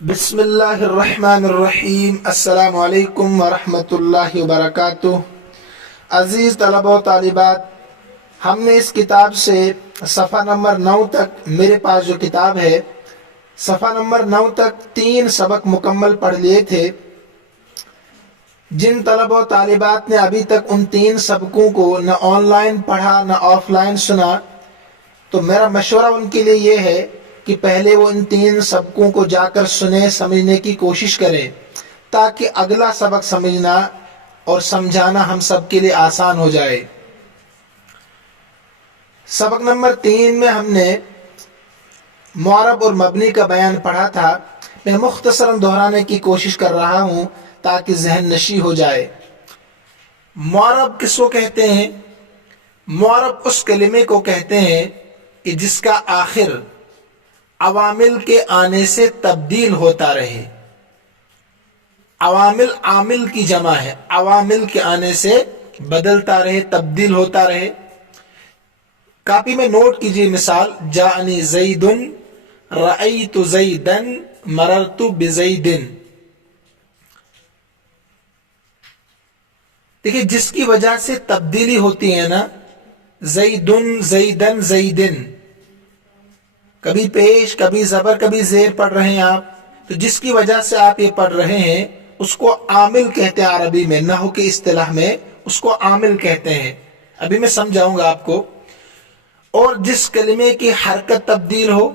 بسم اللہ الرحمن الرحیم۔ السلام علیکم ورحمۃ اللہ وبرکاتہ۔ عزیز طلبہ و طالبات، ہم نے اس کتاب سے صفحہ نمبر 9 تک، میرے پاس جو کتاب ہے صفحہ نمبر 9 تک 3 سبق مکمل پڑھ لیے تھے۔ جن طلبہ و طالبات نے ابھی تک ان 3 سبقوں کو نہ آن لائن پڑھا نہ آف لائن سنا، تو میرا مشورہ ان کے لیے یہ ہے کہ پہلے وہ ان 3 سبقوں کو جا کر سنیں، سمجھنے کی کوشش کریں، تاکہ اگلا سبق سمجھنا اور سمجھانا ہم سب کے لیے آسان ہو جائے۔ سبق نمبر 3 میں ہم نے معرب اور مبنی کا بیان پڑھا تھا۔ میں مختصراً دہرانے کی کوشش کر رہا ہوں تاکہ ذہن نشی ہو جائے۔ معرب کس کو کہتے ہیں؟ معرب اس کلمے کو کہتے ہیں کہ جس کا آخر عوامل کے آنے سے تبدیل ہوتا رہے۔ عوامل عامل کی جمع ہے، عوامل کے آنے سے بدلتا رہے، تبدیل ہوتا رہے۔ کاپی میں نوٹ کیجیے مثال: جاءنی زید، رأیت زیدا، مررت بزید۔ دیکھیے، جس کی وجہ سے تبدیلی ہوتی ہے نا، زیدن، زیدن، زیدن، کبھی پیش، کبھی زبر، کبھی زیر پڑھ رہے ہیں آپ، تو جس کی وجہ سے آپ یہ پڑھ رہے ہیں اس کو عامل کہتے ہیں۔ عربی میں، نحو کی اصطلاح میں اس کو عامل کہتے ہیں۔ ابھی میں سمجھاؤں گا آپ کو۔ اور جس کلمے کی حرکت تبدیل ہو،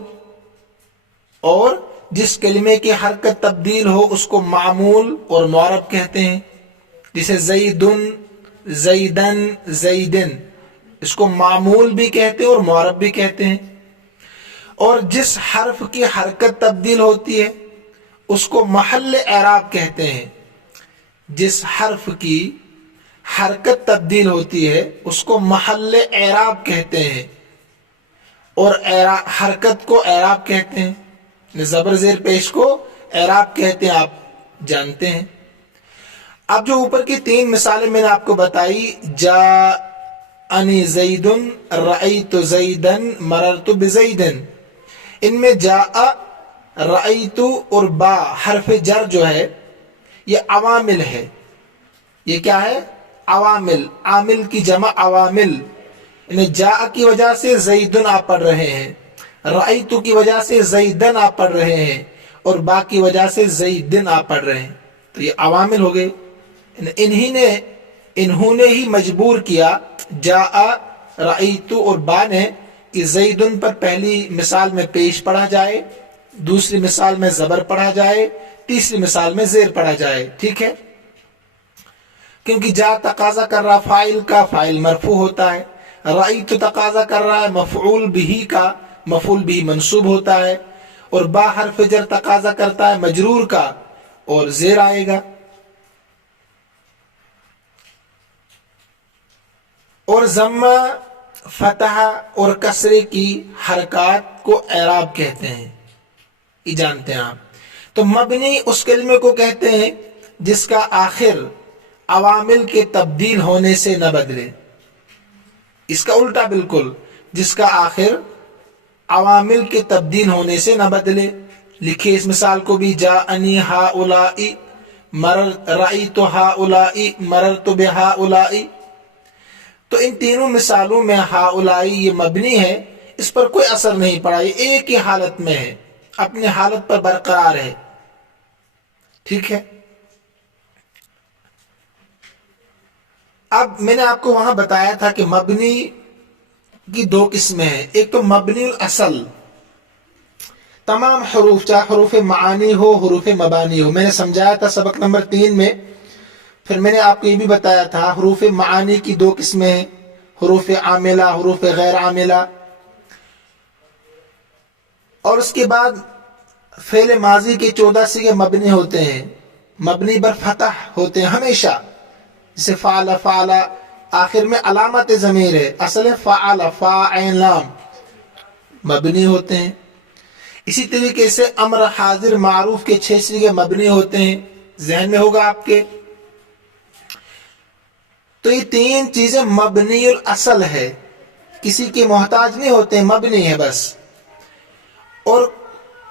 اور جس کلمے کی حرکت تبدیل ہو اس کو معمول اور معرب کہتے ہیں۔ جسے زیدن، زیدن، زیدن، اس کو معمول بھی کہتے ہیں اور معرب بھی کہتے ہیں۔ اور جس حرف کی حرکت تبدیل ہوتی ہے اس کو محل اعراب کہتے ہیں۔ جس حرف کی حرکت تبدیل ہوتی ہے اس کو محل اعراب کہتے ہیں، اور حرکت کو اعراب کہتے ہیں۔ زبر زیر پیش کو اعراب کہتے ہیں، آپ جانتے ہیں۔ اب جو اوپر کی 3 مثالیں میں نے آپ کو بتائی، جاءنی زید، رأیت زیدا، مررت بزیدن، ان میں جاء، رأیت اور با حرف جر جو ہے یہ عوامل ہے۔ یہ کیا ہے؟ عوامل، عامل کی جمع عوامل۔ یعنی جاء کی وجہ سے زیدن آپ پڑھ رہے ہیں، رأیت کی وجہ سے زیدن آپ پڑھ رہے ہیں، اور با کی وجہ سے زیدن آپ پڑھ رہے ہیں، تو یہ عوامل ہو گئے۔ انہوں نے ہی مجبور کیا، جاء، رأیت اور با نے، کہ زیدن پر پہلی مثال میں پیش پڑھا جائے، دوسری مثال میں زبر پڑھا جائے، تیسری مثال میں زیر پڑھا جائے۔ ٹھیک ہے؟ کیونکہ جا تقاضا کر رہا فاعل کا، فاعل مرفوع ہوتا ہے۔ رأیت تقاضا کر رہا ہے مفعول بہ کا، مفعول بہ منصوب ہوتا ہے۔ اور با حرف جر تقاضا کرتا ہے مجرور کا، اور زیر آئے گا۔ اور ضمہ، فتح اور کسرے کی حرکات کو اعراب کہتے ہیں، یہ جانتے ہیں آپ۔ تو مبنی اس کلمے کو کہتے ہیں جس کا آخر عوامل کے تبدیل ہونے سے نہ بدلے۔ اس کا الٹا بالکل، جس کا آخر عوامل کے تبدیل ہونے سے نہ بدلے۔ لکھیے اس مثال کو بھی: جاءنی ہؤلاء، رأیت ہؤلاء، مررت بہؤلاء۔ تو ان تینوں مثالوں میں ہؤلاء یہ مبنی ہے، اس پر کوئی اثر نہیں پڑا، یہ ایک ہی حالت میں ہے، اپنے حالت پر برقرار ہے۔ ٹھیک ہے؟ اب میں نے آپ کو وہاں بتایا تھا کہ مبنی کی 2 قسمیں ہیں۔ ایک تو مبنی الاصل، تمام حروف، چاہے حروف معانی ہو، حروف مبانی ہو، میں نے سمجھایا تھا سبق نمبر 3 میں۔ پھر میں نے آپ کو یہ بھی بتایا تھا حروف معانی کی 2 قسمیں ہیں، حروف عاملہ، حروف غیر عاملہ۔ اور اس کے بعد فعل ماضی کے 14 صیغے مبنی ہوتے ہیں، مبنی بر فتح ہوتے ہیں ہمیشہ، جیسے فعل، فعل، آخر میں علامت ضمیر ہے، اصل ہے فعل، فا عین لام، مبنی ہوتے ہیں۔ اسی طریقے سے امر، حاضر، معروف کے 6 صیغے مبنی ہوتے ہیں، ذہن میں ہوگا آپ کے۔ تو یہ 3 چیزیں مبنی الاصل ہے، کسی کے محتاج نہیں ہوتے، مبنی ہے بس۔ اور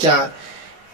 4।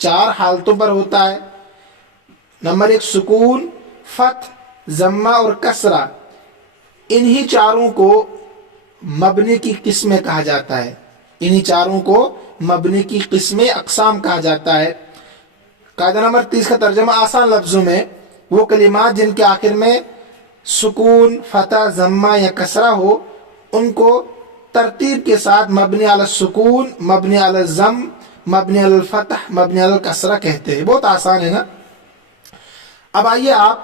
4 حالتوں پر ہوتا ہے. نمبر 1 سکون، فتح، ضمہ اور کسرہ. انہی چاروں کو مبنی کی قسمیں کہا جاتا ہے. انہی چاروں کو مبنی کی قسمیں اقسام کہا جاتا ہے. قاعدہ نمبر 30 کا ترجمہ آسان لفظوں میں وہ کلمات جن کے آخر میں سکون، فتح، ضمہ یا کسرہ ہو ان کو ترتیب کے ساتھ مبنی علی السکون، مبنی علی الضم، مبنی علی الفتح، مبنی علی الکسرہ کہتے ہیں. بہت آسان ہے نا. اب آئیے آپ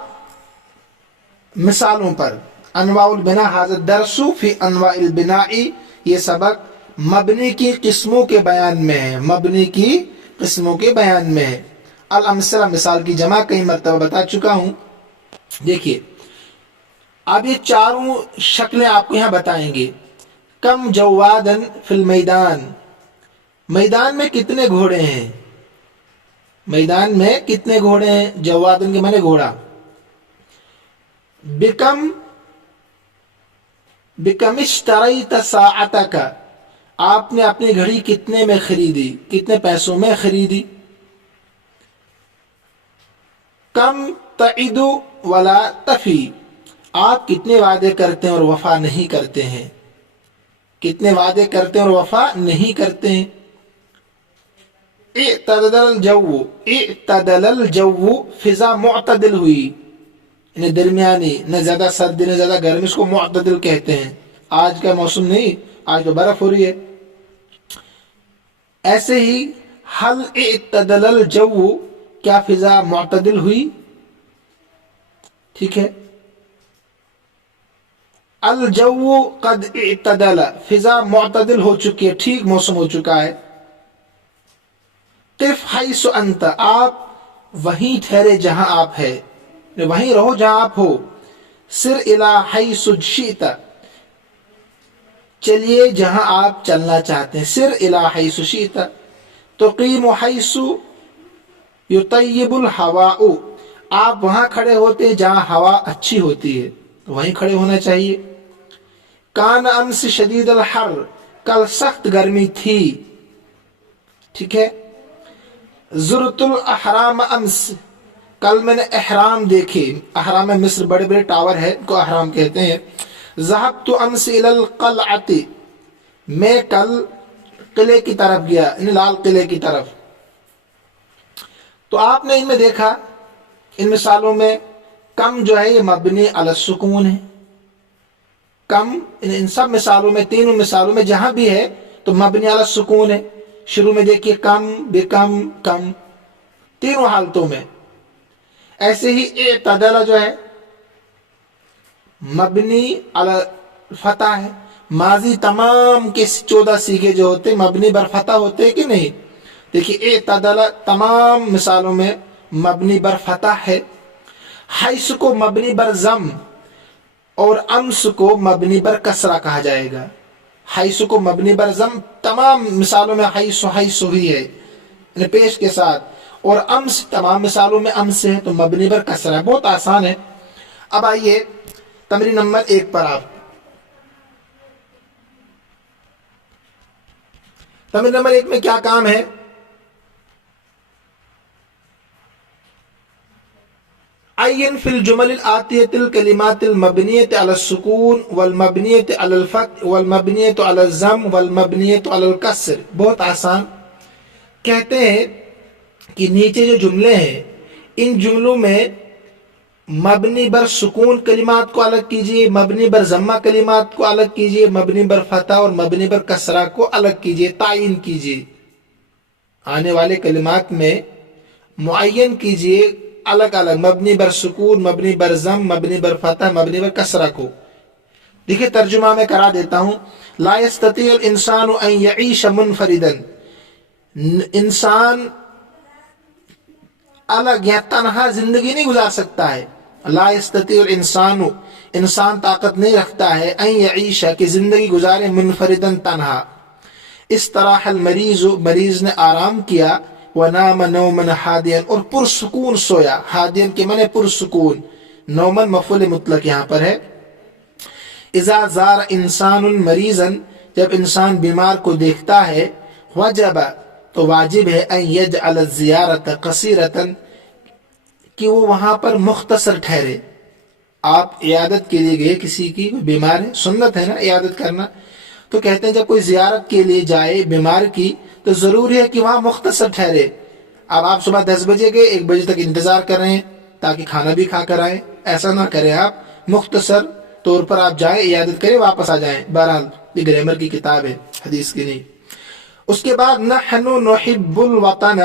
مثالوں پر. انواع البناء حاضر درس فی انواع البناء، یہ سبق مبنی کی قسموں کے بیان میں ہے. مبنی کی قسموں کے بیان میں ہے. الامثلہ مثال کی جمع کئی مرتبہ بتا چکا ہوں. دیکھیے اب یہ چاروں شکلیں آپ کو یہاں بتائیں گے. کم جوادن فی المیدان، میدان میں کتنے گھوڑے ہیں. میدان میں کتنے گھوڑے ہیں. جوادن کے معنی گھوڑا. بکم اشتریت ساعتک، آپ نے اپنی گھڑی کتنے میں خریدی، کتنے پیسوں میں خریدی. کم تعد ولا تفی، آپ کتنے وعدے کرتے ہیں اور وفا نہیں کرتے ہیں. کتنے وعدے کرتے ہیں اور وفا نہیں کرتے ہیں. اعتدل الجو، اعتدل الجو، فضا معتدل ہوئی، یعنی درمیانی، نہ زیادہ سردی نہ زیادہ گرمی، اس کو معتدل کہتے ہیں. آج کا موسم نہیں، آج تو برف ہو رہی ہے. ایسے ہی حل اعتدل الجو، کیا فضا معتدل ہوئی. ٹھیک ہے. الجو قد اعتدل، فضا معتدل ہو چکی ہے، ٹھیک موسم ہو چکا ہے. قف حیث انت، آپ وہیں ٹھہرے جہاں آپ ہے، وہیں رہو جہاں آپ ہو. سر الی حیث شئت، چلیے جہاں آپ چلنا چاہتے ہیں. سر الی حیث شئت. تقیم حیث یطیب الہواء، آپ وہاں کھڑے ہوتے ہیں جہاں ہوا اچھی ہوتی ہے، وہیں کھڑے ہونا چاہیے. کان امس شدید الحر، کل سخت گرمی تھی. ٹھیک ہے. زرت الاحرام امس، کل میں نے احرام دیکھے. احرام مصر بڑے بڑے ٹاور ہے کو احرام کہتے ہیں. ذهبت امس الى القلعة، میں کل قلعے کی طرف گیا، یعنی لال قلعے کی طرف. تو آپ نے ان میں دیکھا ان مثالوں میں کم جو ہے یہ مبنی علی السکون ہے. کم ان سب مثالوں میں، تینوں مثالوں میں جہاں بھی ہے تو مبنی علی السکون ہے. شروع میں دیکھیے کم، بکم، کم، تینوں حالتوں میں. ایسے ہی اعتدل جو ہے مبنی علی فتح ہے. ماضی تمام کے 14 سیغے جو ہوتے مبنی بر فتح ہوتے کہ نہیں. دیکھیے اعتدل تمام مثالوں میں مبنی بر فتح ہے. حیث کو مبنی بر ضم اور امس کو مبنی بر کسرہ کہا جائے گا. حیث کو مبنی بر ضم تمام مثالوں میں حیث ہی ہے، یعنی پیش کے ساتھ. اور امس تمام مثالوں میں امس ہے تو مبنی بر کسرہ. بہت آسان ہے. اب آئیے تمرین نمبر 1 پر. آپ تمرین نمبر 1 میں کیا کام ہے. عین فی الجمل الآتیۃ الکلمات المبنیۃ علی السکون والمبنیۃ علی الفتح والمبنیۃ علی الضم والمبنیۃ علی الکسر. بہت آسان. کہتے ہیں کہ نیچے جو جملے ہیں ان جملوں میں مبنی بر سکون کلمات کو الگ کیجئے، مبنی بر ضمہ کلمات کو الگ کیجئے، مبنی بر فتح اور مبنی بر کسرہ کو الگ کیجئے، تعین کیجئے. آنے والے کلمات میں معین کیجئے الگ الگ، مبنی بر سکون، مبنی بر ضم، مبنی بر فتح، مبنی بر کسرہ کو. دیکھیں ترجمہ میں کرا دیتا ہوں. لا يستطيع الانسان ان يعيش منفردا، انسان الگ یا تنہا زندگی نہیں گزار سکتا ہے. لا يستطيع الانسان، انسان طاقت نہیں رکھتا ہے ان يعيش کہ زندگی گزارے منفردا تنہا. استراح المریض، مریض نے آرام کیا. ونام نوما ہادیا، اور پرسکون سویا. ہادین کے معنی پرسکون. نومن مفعول مطلق یہاں پر ہے. اذا زار انسان مریضا، جب انسان بیمار کو دیکھتا ہے. وجب تو واجب ہے ان یجعل الزیارت قصیرتن کہ وہ وہاں پر مختصر ٹھہرے. آپ عیادت کے لیے گئے، کسی کی بیمار ہے، سنت ہے نا عیادت کرنا، تو کہتے ہیں جب کوئی زیارت کے لیے جائے بیمار کی تو ضروری ہے کہ وہاں مختصر ٹھہرے. اب آپ صبح 10 بجے گئے، 1 بجے تک انتظار کر رہے ہیں تاکہ کھانا بھی کھا کر آئیں، ایسا نہ کریں. آپ مختصر طور پر آپ جائیں، عیادت کریں، واپس آ جائیں. بہرحال یہ گرامر کی کتاب ہے، حدیث کی نہیں. اس کے بعد نحن نحب الوطن،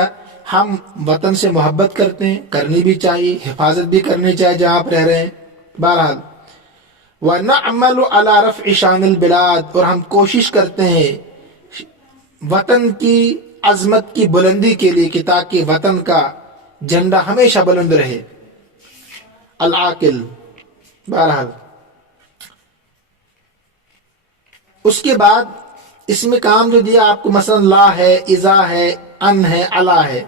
ہم وطن سے محبت کرتے ہیں، کرنی بھی چاہیے، حفاظت بھی کرنی چاہیے جہاں آپ رہ رہے ہیں. بہرحال وَنَعْمَلُ عَلَى رَفْعِ شَانِ الْبِلَادِ، اور ہم کوشش کرتے ہیں وطن کی عظمت کی بلندی کے لیے کہ تاکہ وطن کا جھنڈا ہمیشہ بلند رہے. العاقل. بہرحال اس کے بعد اس میں کام جو دیا آپ کو، مثلا لا ہے، اذا ہے، ان ہے، علا ہے،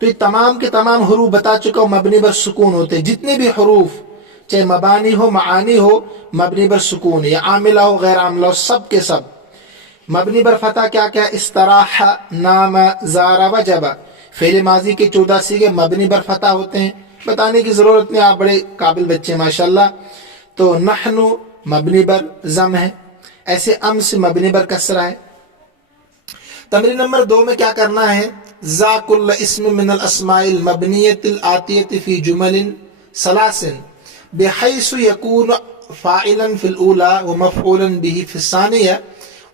تو یہ تمام کے تمام حروف بتا چکا ہوں مبنی بر سکون ہوتے. جتنے بھی حروف چاہے مبانی ہو معانی ہو مبنی بر سکون، یا عاملہ ہو غیر عاملہ ہو، سب کے سب. مبنی بر فتح کیا کیا؟ استراح، نام، زار، وجب. فعل ماضی کے 14 صیغے مبنی بر فتح ہوتے ہیں، بتانے کی ضرورت نہیں، آپ بڑے قابل بچے ہیں ماشاءاللہ. تو نحن مبنی بر ضم ہے، ایسے امس مبنی بر کسرہ ہے. تمرین نمبر 2 میں کیا کرنا ہے؟ ذا کل اسم من الاسماء المبنیۃ الآتیۃ فی جمل ثلاث بحیث یکون فاعلا فی الاولی ومفعولا به فی الثانیہ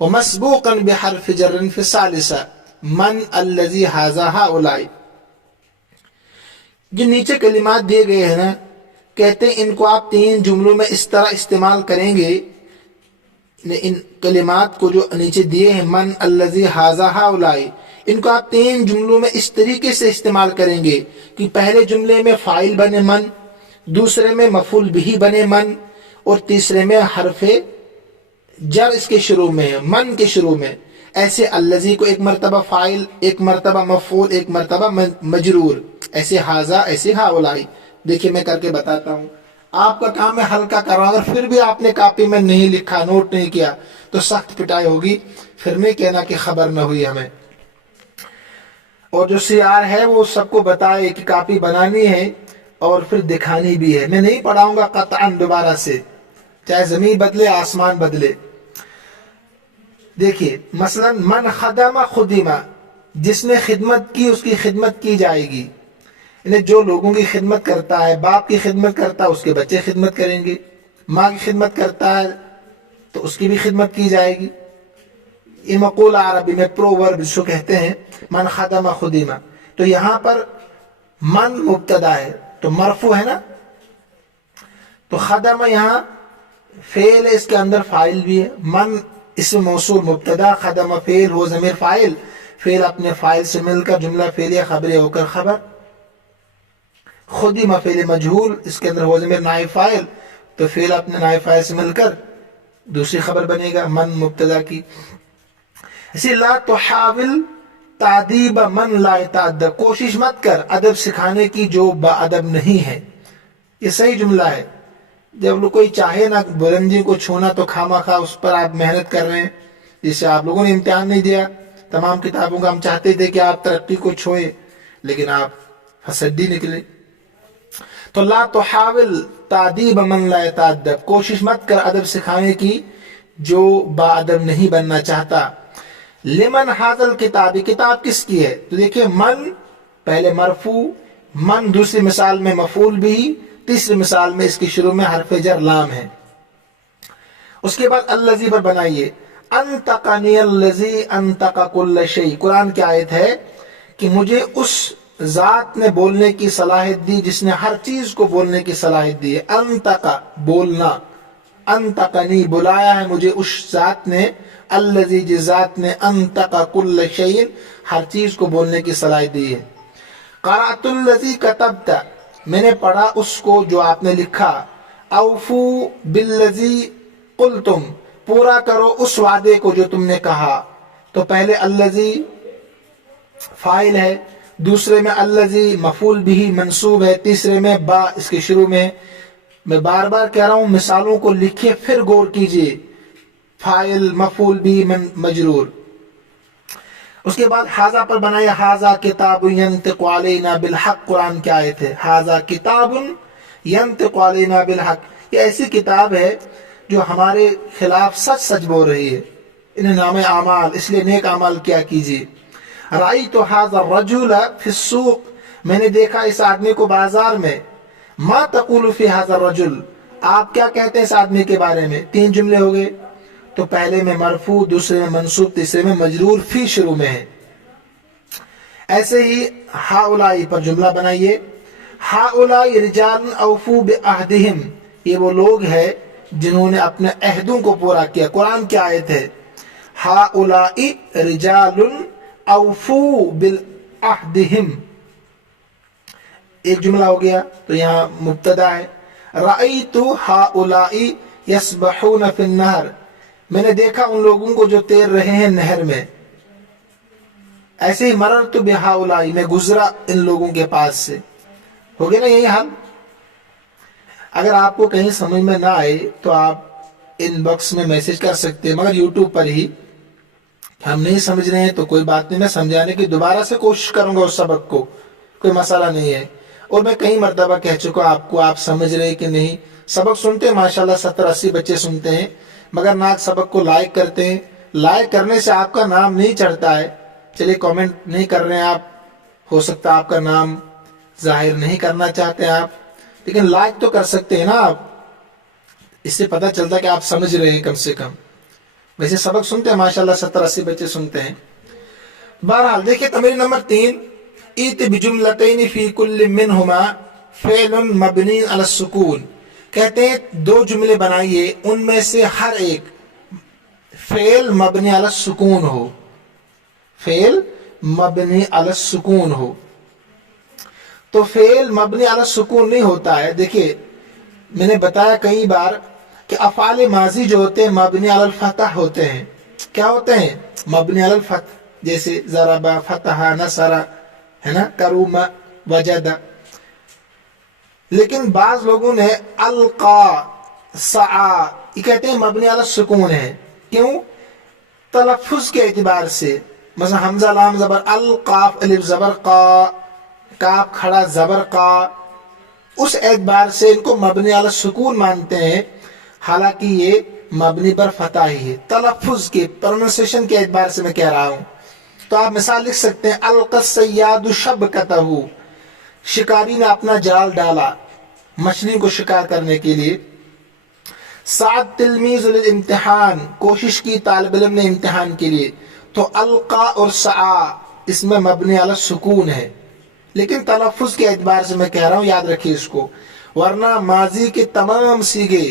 ومسبوقا بحرف جر فی الثالثہ. من الذی ھذا ہؤلاء. جو نیچے کلمات دیے گئے ہیں نا، کہتے ہیں ان کو آپ 3 جملوں میں اس طرح استعمال کریں گے. ان کلمات کو جو نیچے دیے ہیں، من الذی ھذا ہؤلاء، ان کو آپ 3 جملوں میں اس طریقے سے استعمال کریں گے کہ پہلے جملے میں فاعل بنے من، دوسرے میں مفعول بہ بنے من، اور تیسرے میں حرف جر اس کے شروع میں ہے، من کے شروع میں. ایسے الذی کو ایک مرتبہ فاعل، ایک مرتبہ مفعول، ایک مرتبہ مجرور، ایسے ھذا، ایسے ہؤلاء. دیکھیے میں کر کے بتاتا ہوں. آپ کا کام ہے ہلکا کرو، اگر پھر بھی آپ نے کاپی میں نہیں لکھا، نوٹ نہیں کیا تو سخت پٹائی ہوگی. پھر نہیں کہنا کہ خبر نہ ہوئی ہمیں. اور جو CR ہے وہ سب کو بتائے کہ کاپی بنانی ہے اور پھر دکھانی بھی ہے. میں نہیں پڑھاؤں گا قطعا دوبارہ سے، چاہے زمین بدلے آسمان بدلے. دیکھیے مثلا من خدم خدمہ، جس نے خدمت کی اس کی خدمت کی جائے گی. جو لوگوں کی خدمت کرتا ہے، باپ کی خدمت کرتا ہے اس کے بچے خدمت کریں گے، ماں کی خدمت کرتا ہے تو اس کی بھی خدمت کی جائے گی. یہ مقولہ عربی میں پروورب جس کو کہتے ہیں، من خدم خدمہ. تو یہاں پر من مبتدا ہے تو مرفوع ہے نا، تو خدم یہاں فعل ہے، اس کے اندر فاعل بھی ہے. من اسم موصول مبتدا، خدم فعل، ہو ضمیر فاعل، فعل اپنے فاعل سے مل کر جملہ فعلیہ خبر ہو کر خبر. خدمہ فعل مجہول، اس کے اندر ہو ضمیر نائب فاعل، تو فعل اپنے نائب فاعل سے مل کر دوسری خبر بنے گا من مبتدا کی. اسی لا تحاول تعدیب من لا يتأدب، کوشش مت کر ادب سکھانے کی جو با ادب نہیں ہے. یہ صحیح جملہ ہے. جب کوئی چاہے نا بلندی کو چھونا تو خواہ مخواہ اس پر آپ محنت کر رہے ہیں. جسے آپ لوگوں نے امتحان نہیں دیا تمام کتابوں کا، ہم چاہتے تھے کہ آپ ترقی کو چھوئے لیکن آپ فسدی نکلے. تو لا تحاول تعدیب من لا يتأدب، کوشش مت کر ادب سکھانے کی جو با ادب نہیں بننا چاہتا. لمن ھذا الکتاب، کتاب کس کی ہے؟ تو دیکھیں من پہلے مرفوع، من دوسری مثال میں مفعول بھی، تیسری مثال میں اس کی شروع میں حرف جر لام ہے. اس کے بعد الذی پر بنائیے، انطقنی الذی انطق کل شیء. قرآن کی آیت ہے کہ مجھے اس ذات نے بولنے کی صلاحیت دی جس نے ہر چیز کو بولنے کی صلاحیت دی ہے. انطق بولنا، انطقنی بلایا ہے مجھے اس ذات نے، الذی جس ذات نے انطق کل شیء ہر چیز کو بولنے کی صلاحیت دی ہے. قرأت الذی کتبت، میں نے پڑھا اس کو جو آپ نے لکھا. اوفو بالذی قلتم، پورا کرو اس وعدے کو جو تم نے کہا. تو پہلے الذی فاعل ہے، دوسرے میں الذی مفعول بھی منصوب ہے، تیسرے میں با اس کے شروع میں. میں بار بار کہہ رہا ہوں مثالوں کو لکھیے پھر غور کیجیے. فاعل، مفعول بھی، مجرور. اس کے بعد حاضہ پر بنائے حاضہ کتاب ینطق علینا بالحق، قرآن کی آیت ہے حاضہ کتاب ینطق علینا بالحق، یہ ایسی کتاب ہے جو ہمارے خلاف سچ سچ بول رہی ہے، انہیں نام اعمال، اس لیے نیک اعمال کیا کیجیے۔ رأیت ھذا الرجل فی السوق، میں نے دیکھا اس آدمی کو بازار میں۔ ما تقول فی ھذا الرجل، آپ کیا کہتے ہیں اس آدمی کے بارے میں؟ 3 جملے ہو گئے، تو پہلے میں مرفوع، دوسرے میں منصوب، تیسرے میں مجرور فی شروع میں ہے۔ ایسے ہی ہؤلاء پر جملہ بنائیے، ہؤلاء رجال اوفوا بعہدہم، یہ وہ لوگ ہیں جنہوں نے اپنے عہدوں کو پورا کیا، قرآن کی آیت ہے ہؤلاء رجال اوفوا بعہدہم، ایک جملہ ہو گیا، تو یہاں مبتدا ہے۔ رأیت ہؤلاء یسبحون فی النہر، میں نے دیکھا ان لوگوں کو جو تیر رہے ہیں نہر میں۔ ایسے ہی مررت بہؤلاء، میں گزرا ان لوگوں کے پاس سے، ہو گیا نا یہی حل۔ اگر آپ کو کہیں سمجھ میں نہ آئے تو آپ ان باکس میں میسج کر سکتے ہیں، مگر یوٹیوب پر ہی ہم نہیں سمجھ رہے ہیں تو کوئی بات نہیں، میں سمجھانے کی دوبارہ سے کوشش کروں گا اس سبق کو، کوئی مسئلہ نہیں ہے۔ اور میں کئی مرتبہ کہہ چکا آپ کو، آپ سمجھ رہے کہ نہیں؟ سبق سنتے ہیں ماشاءاللہ 70-80 بچے سنتے ہیں، مگر نہ سبق کو لائک کرتے ہیں۔ لائک کرنے سے آپ کا نام نہیں چڑھتا ہے، چلیے کامنٹ نہیں کر رہے ہیں آپ، ہو سکتا ہے آپ کا نام ظاہر نہیں کرنا چاہتے ہیں آپ، لیکن لائک تو کر سکتے ہیں نا آپ، اس سے پتہ چلتا ہے کہ آپ سمجھ رہے ہیں کم سے کم۔ ویسے سبق سنتے ہیں ماشاءاللہ 70-80 بچے سنتے ہیں۔ بہرحال دیکھیں تمرین نمبر 3، ایت بجملتین فی کل منہما فعل مبنی علی السکون، کہتے ہیں 2 جملے بنائیے، ان میں سے ہر ایک فعل مبنی علی السکون ہو، فعل مبنی علی السکون ہو۔ تو فعل مبنی علی السکون نہیں ہوتا ہے، دیکھیے میں نے بتایا کئی بار کہ افعال ماضی جو ہوتے ہیں مبنی علی الفتح ہوتے ہیں۔ کیا ہوتے ہیں؟ مبنی علی الفتح، جیسے ضرب، فتح، نصر، ہے نا، کرم، وجد۔ لیکن بعض لوگوں نے القا، سعا، یہ کہتے ہیں مبنی علی السکون ہے۔ کیوں؟ تلفظ کے اعتبار سے، مثلا حمزہ لام زبر ال، قاف الف زبر قا، کاف کھڑا زبر قا، اس اعتبار سے ان کو مبنی علی السکون مانتے ہیں، حالانکہ یہ مبنی پر فتح ہی ہے۔ تلفظ کے، پروننسیشن کے اعتبار سے میں کہہ رہا ہوں۔ تو آپ مثال لکھ سکتے ہیں القى الصياد شبكته، شکاری نے اپنا جال ڈالا مچھلی کو شکار کرنے کے لیے۔ سعد تلمیذ للامتحان، کوشش کی طالب علم نے امتحان کے لیے۔ تو القا اور سعا اس میں مبنی علی السکون ہے، لیکن تلفظ کے اعتبار سے میں کہہ رہا ہوں، یاد رکھیے اس کو، ورنہ ماضی کے تمام صیغے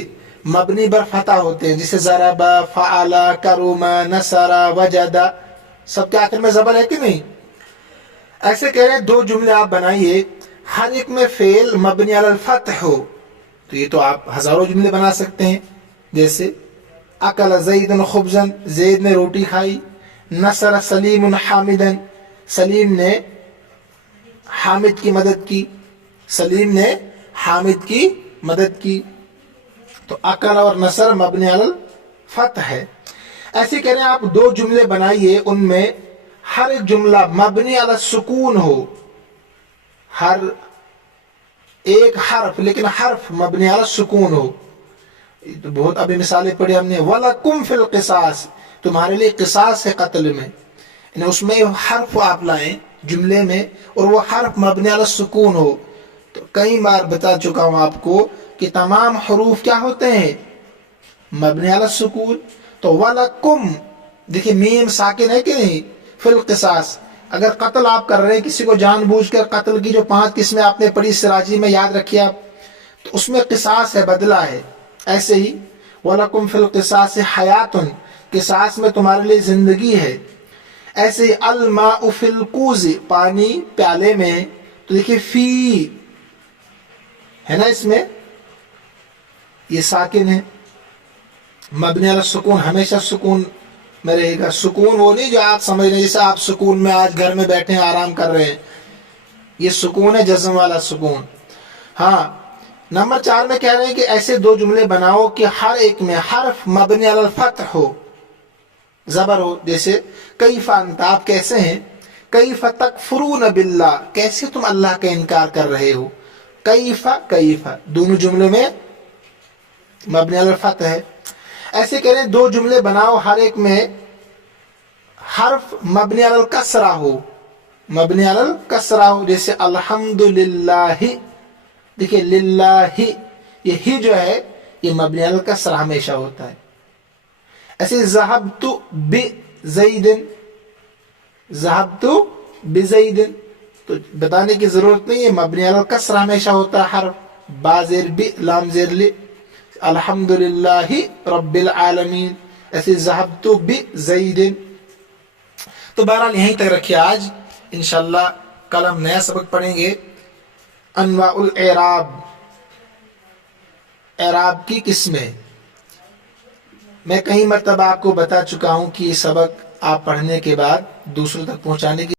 مبنی بر فتح ہوتے ہیں، جیسے ضرب، فعل، کرم، نصر، وجد، سب کے آخر میں زبر ہے کہ نہیں؟ ایسے کہہ رہے ہیں 2 جملے آپ بنائیے، ہر ایک میں فعل مبنی علی الفتح ہو، تو یہ تو آپ ہزاروں جملے بنا سکتے ہیں، جیسے اکل زید خبزا، زید نے روٹی کھائی، نصر سلیم حامدا، سلیم نے حامد کی مدد کی، سلیم نے حامد کی مدد کی۔ تو اکل اور نصر مبنی علی الفتح ہے۔ ایسے کہہ رہے ہیں آپ 2 جملے بنائیے، ان میں ہر ایک جملہ مبنی علی السکون ہو، ہر ایک حرف، لیکن حرف مبنی علی السکون ہو۔ تو بہت ابھی مثالیں پڑھی ہم نے، وَلَكُمْ فِي الْقِصَاصِ، تمہارے لیے قصاص ہے قتل میں، یعنی اس میں حرف آپ لائیں جملے میں اور وہ حرف مبنی علی السکون ہو۔ تو کئی بار بتا چکا ہوں آپ کو کہ تمام حروف کیا ہوتے ہیں؟ مبنی علی السکون۔ تو وَلَكُمْ، دیکھیں میم ساکن ہے کہ نہیں؟ فی القصاص، اگر قتل آپ کر رہے ہیں کسی کو جان بوجھ کر، قتل کی جو 5 قسمیں آپ نے پڑھی سراجی میں، یاد رکھیے آپ، تو اس میں قصاص ہے، بدلہ ہے۔ ایسے ہی وَلَكُمْ فِي الْقِصَاصِ حَيَاتٌ، قصاص میں تمہارے لیے زندگی ہے۔ ایسے ہی الْمَاءُ فِي الْكُوزِ، پانی پیالے میں، تو دیکھیے فی ہے نا، اس میں یہ ساکن ہے، مبنی علی السکون، ہمیشہ سکون میں رہے گا۔ سکون وہ نہیں جو آپ سمجھ رہے ہیں جیسے آپ سکون میں آج گھر میں بیٹھے ہیں آرام کر رہے ہیں، یہ سکون ہے جزم والا سکون۔ ہاں، نمبر 4 میں کہہ رہے ہیں کہ ایسے 2 جملے بناؤ کہ ہر ایک میں حرف مبنی علی الفتح ہو، زبر ہو، جیسے کیف انت، آپ کیسے ہیں، کیف تکفرون باللہ، کیسے تم اللہ کا انکار کر رہے ہو، کیف کیف دونوں جملوں میں مبنی علی الفتح ہے. ایسے کہہ رہے ہیں دو جملے بناؤ، ہر ایک میں حرف مبنی علی الکسرہ ہو، مبنی علی الکسرہ ہو، جیسے الحمدللہ، دیکھیے للہ، یہ ہی جو ہے یہ مبنی علی الکسرہ ہمیشہ ہوتا ہے. ایسے ذہبت بزید، ذہبت بزید، تو بتانے کی ضرورت نہیں ہے، مبنی علی الکسرہ ہمیشہ ہوتا ہے حرف، با زیر بی لام زیر لی، الحمدللہ رب العالمین. ایسے ذہبت بزید. تو بہرحال یہیں تک رکھیے آج، انشاءاللہ کل ہم نیا سبق پڑھیں گے، انواع الاعراب، اعراب کی قسمیں. میں کئی مرتبہ آپ کو بتا چکا ہوں کہ یہ سبق آپ پڑھنے کے بعد دوسروں تک پہنچانے کی